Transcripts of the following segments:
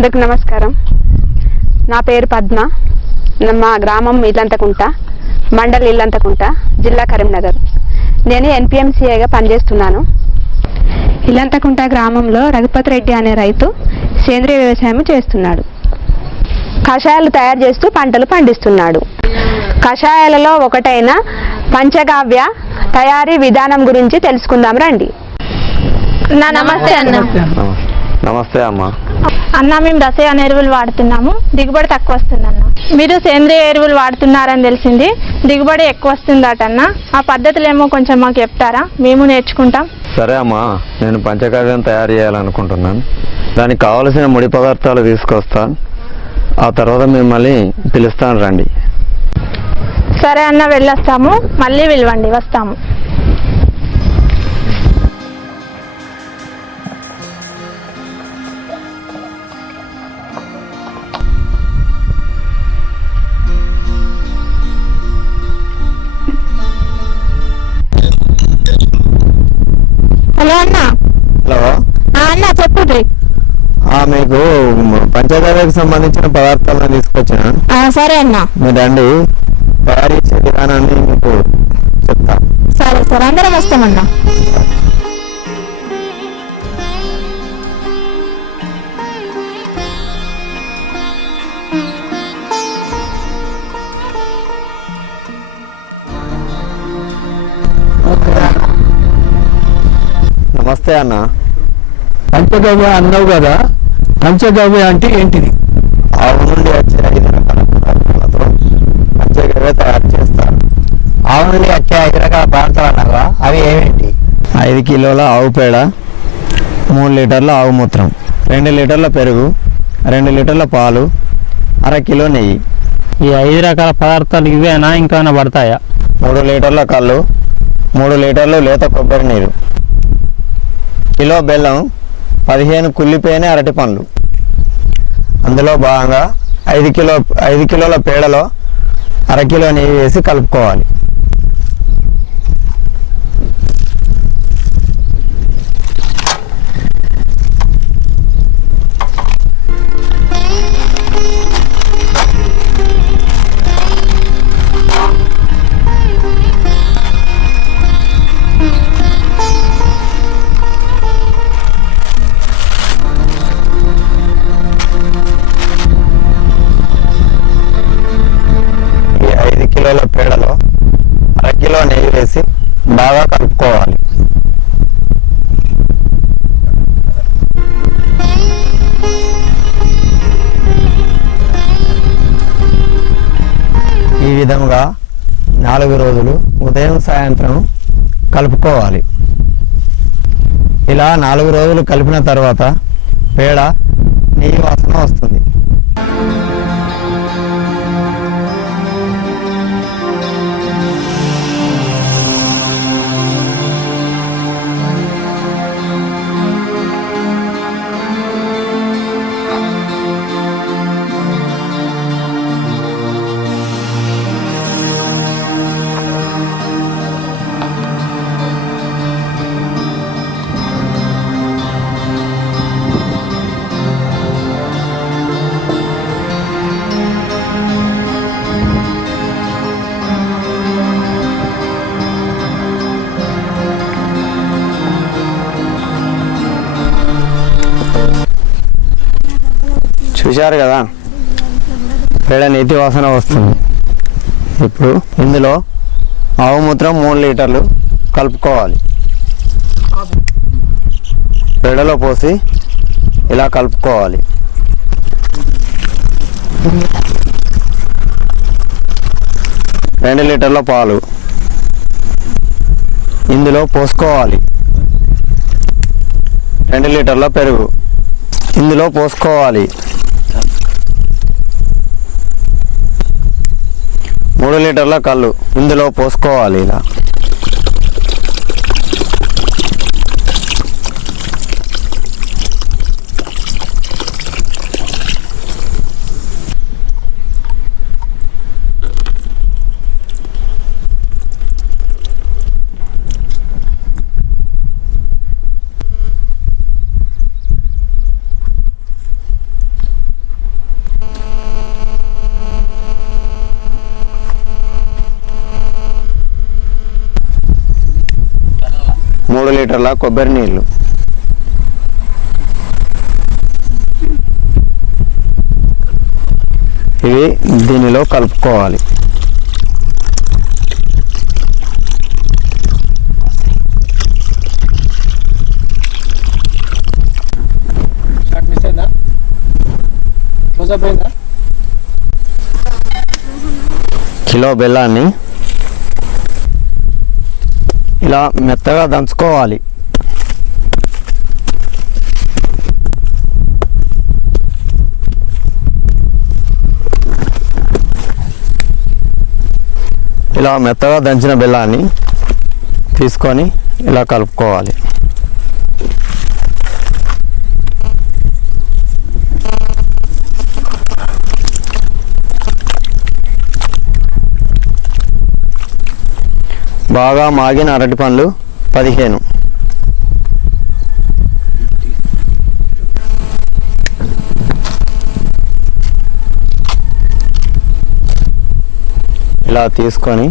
అందరికి నమస్కారం. నా పేరు పద్మ. మా గ్రామం ఇల్లంతకుంట, మండల్ ఇల్లంతకుంట, జిల్లా కరీంనగర్. నేను ఎన్పిఎంసిఐగా పనిచేస్తున్నాను. ఇల్లంతకుంట గ్రామంలో రఘుపతి రెడ్డి అనే రైతు సేంద్రియ వ్యవసాయం చేస్తున్నాడు. కషాయాలు తయారు చేస్తూ పంటలు పండిస్తున్నాడు. కషాయాలలో ఒకటైన పంచగవ్య తయారీ విధానం గురించి తెలుసుకుందాం రండి. నమస్తే అన్న. నమస్తే అమ్మ. అన్న, మేము రసాయన ఎరువులు వాడుతున్నాము, దిగుబడి తక్కువ వస్తుందన్న. మీరు సేంద్రియ ఎరువులు వాడుతున్నారని తెలిసింది, దిగుబడి ఎక్కువ వస్తుందట అన్న. ఆ పద్ధతులు ఏమో కొంచెం మాకు చెప్తారా? మేము నేర్చుకుంటాం. సరే అమ్మా, నేను పంచకావ్యం తయారు చేయాలనుకుంటున్నాను. దానికి కావలసిన ముడి పదార్థాలు తీసుకొస్తాను. ఆ తర్వాత మిమ్మల్ని పిలుస్తాను, రండి. సరే అన్న, వెళ్ళొస్తాము. మళ్ళీ పిలవండి, వస్తాము. హలో అన్న. హలో అన్న, చెప్పుర్రి. మీకు పంచకావ్యకు సంబంధించిన పదార్థాలను తీసుకొచ్చాను. సరే అన్న. మీరు రండి, తయారు చేసే విధానాన్ని మీకు చెప్తా. సరే సరే, అందరం వస్తామన్నా. నమస్తే అన్న. పంచగవ్య అన్నావు కదా, పంచగవ్య అంటే ఏంటిది? ఆవు నుండి వచ్చే 5 రకాల పదార్థాలతో పంచగవ్య తయారు చేస్తారు. ఆవు నుండి వచ్చే 5 రకాల పదార్థాలు అన్నావా, అవి ఏమేంటి? 5 కిలోల ఆవు పేడ, 3 లీటర్ల ఆవు మూత్రం, 2 లీటర్ల పెరుగు, 2 లీటర్ల పాలు, 1/2 కిలో నెయ్యి. ఈ 5 రకాల పదార్థాలు ఇవేనా, ఇంకా పడతాయా? 3 లీటర్ల కళ్ళు, 3 లీటర్లు లేత కొబ్బరి నీరు, కిలో బెల్లం, 15 కుళ్ళిపోయిన అరటి పండ్లు. అందులో భాగంగా 5 కిలోల పేడలో 1/2 కిలో నెయ్యి వేసి కలుపుకోవాలి. కిలోల పేడలో 1/2 కిలో నెయ్యి వేసి బాగా కలుపుకోవాలి. ఈ విధంగా 4 రోజులు ఉదయం సాయంత్రం కలుపుకోవాలి. ఇలా 4 రోజులు కలిపిన తర్వాత పేడ నెయ్యి వాసన వస్తుంది. చూశారు కదా, పేడ నీటి వాసన వస్తుంది. ఇప్పుడు ఇందులో ఆవు మూత్రం 3 లీటర్లు కలుపుకోవాలి. పేడలో పోసి ఇలా కలుపుకోవాలి. రెండు లీటర్ల పాలు ఇందులో పోసుకోవాలి. 2 లీటర్ల పెరుగు ఇందులో పోసుకోవాలి. 3 లీటర్ల కళ్ళు ఇందులో పోసుకోవాలి. ఇలా 3 లీటర్ల కొబ్బరి నీళ్ళు. ఇవి దీనిలో కలుపుకోవాలి. కిలో బెల్లాన్ని ఇలా మెత్తగా దంచుకోవాలి. ఇలా మెత్తగా దంచిన బెల్లాన్ని తీసుకొని ఇలా కలుపుకోవాలి. బాగా మాగిన అరటి పండ్లు 15. ఇలా తీసుకొని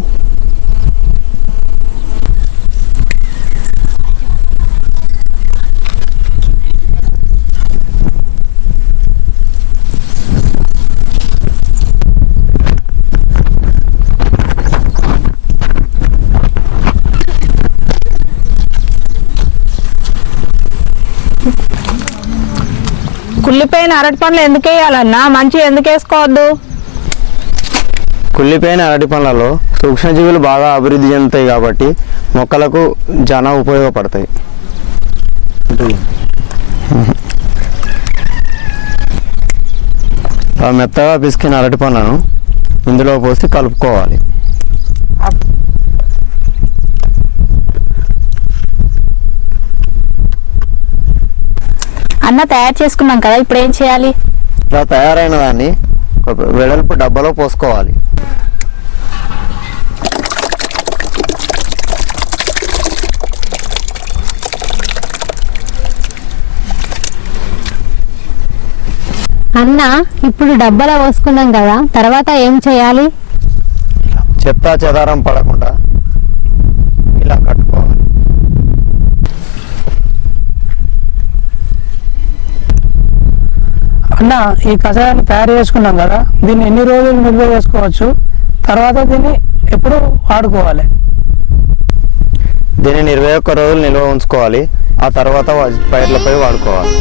కుళ్ళిపోయిన అరటి పండ్లు ఎందుకు వేయాలన్నా? మంచి ఎందుకు వేసుకోవద్దు? కుళ్ళిపోయిన అరటి పండ్లలో సూక్ష్మజీవులు బాగా అభివృద్ధి చెందుతాయి కాబట్టి మొక్కలకు చాలా ఉపయోగపడతాయి. ఆ మెత్తగా పిసికిన అరటి పండ్లను ఇందులో పోసి కలుపుకోవాలి. అన్న తయారు చేసుకున్నాం కదా, ఇప్పుడు ఏం చేయాలి? ఇలా తయారైన దాన్ని ఒక వెడల్పు డబ్బాలో పోసుకోవాలి. అన్న ఇప్పుడు డబ్బాలో పోసుకున్నాం కదా, తర్వాత ఏం చేయాలి? చెత్త చెదారం పడకుండా ఇలా కట్టుకోవాలి. అన్న ఈ కషాయాన్ని తయారు చేసుకున్నాం కదా, దీన్ని ఎన్ని రోజులు నిల్వ చేసుకోవచ్చు? తర్వాత దీన్ని ఎప్పుడు వాడుకోవాలి? దీనిని 21 రోజులు నిల్వ ఉంచుకోవాలి. ఆ తర్వాత పైర్లపై వాడుకోవాలి.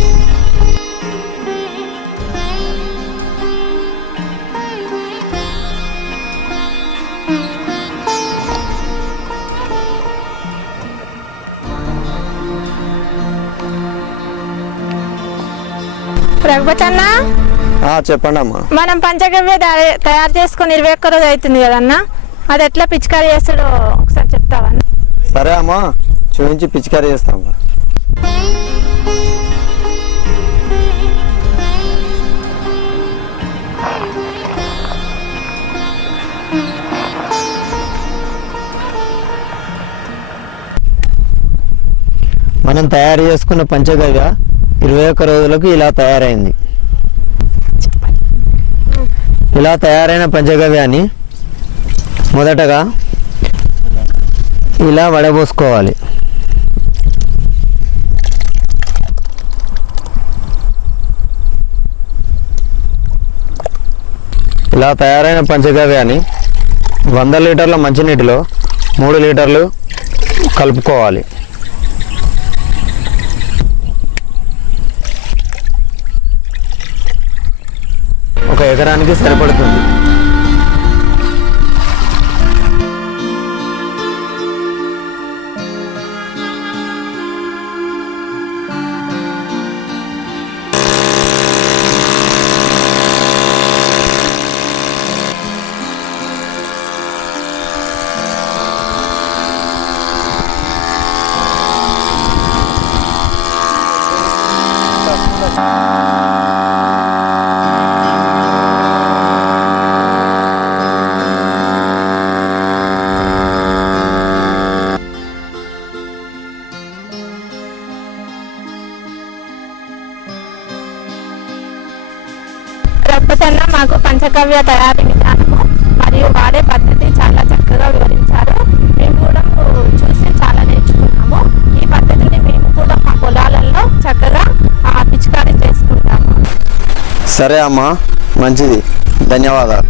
రఘుపతన్న, చెప్పండి అమ్మా. మనం పంచగవ్య తయారు చేసుకొని 21 రోజు అవుతుంది కదన్నా, అది ఎట్లా పిచికారీ చేస్తాడో ఒకసారి చెప్తావా? సరే అమ్మా, చూపించి పిచికారీ చేస్తాం. మనం తయారు చేసుకున్న పంచగవ్య 21 రోజులకు ఇలా తయారైంది. ఇలా తయారైన పంచగవ్యాన్ని మొదటగా ఇలా వడబోసుకోవాలి. ఇలా తయారైన పంచగవ్యాన్ని 100 లీటర్ల మంచినీటిలో 3 లీటర్లు కలుపుకోవాలి. ఒక ఎకరానికి సరిపడుతుంది. రఘుపతన్న మాకు పంచగవ్య తయారీ విధానము మరియు వాడే పద్ధతి చాలా చక్కగా వివరించారు. మేము కూడా చూసి చాలా నేర్చుకున్నాము. ఈ సరే అమ్మా, మంచిది, ధన్యవాదాలు.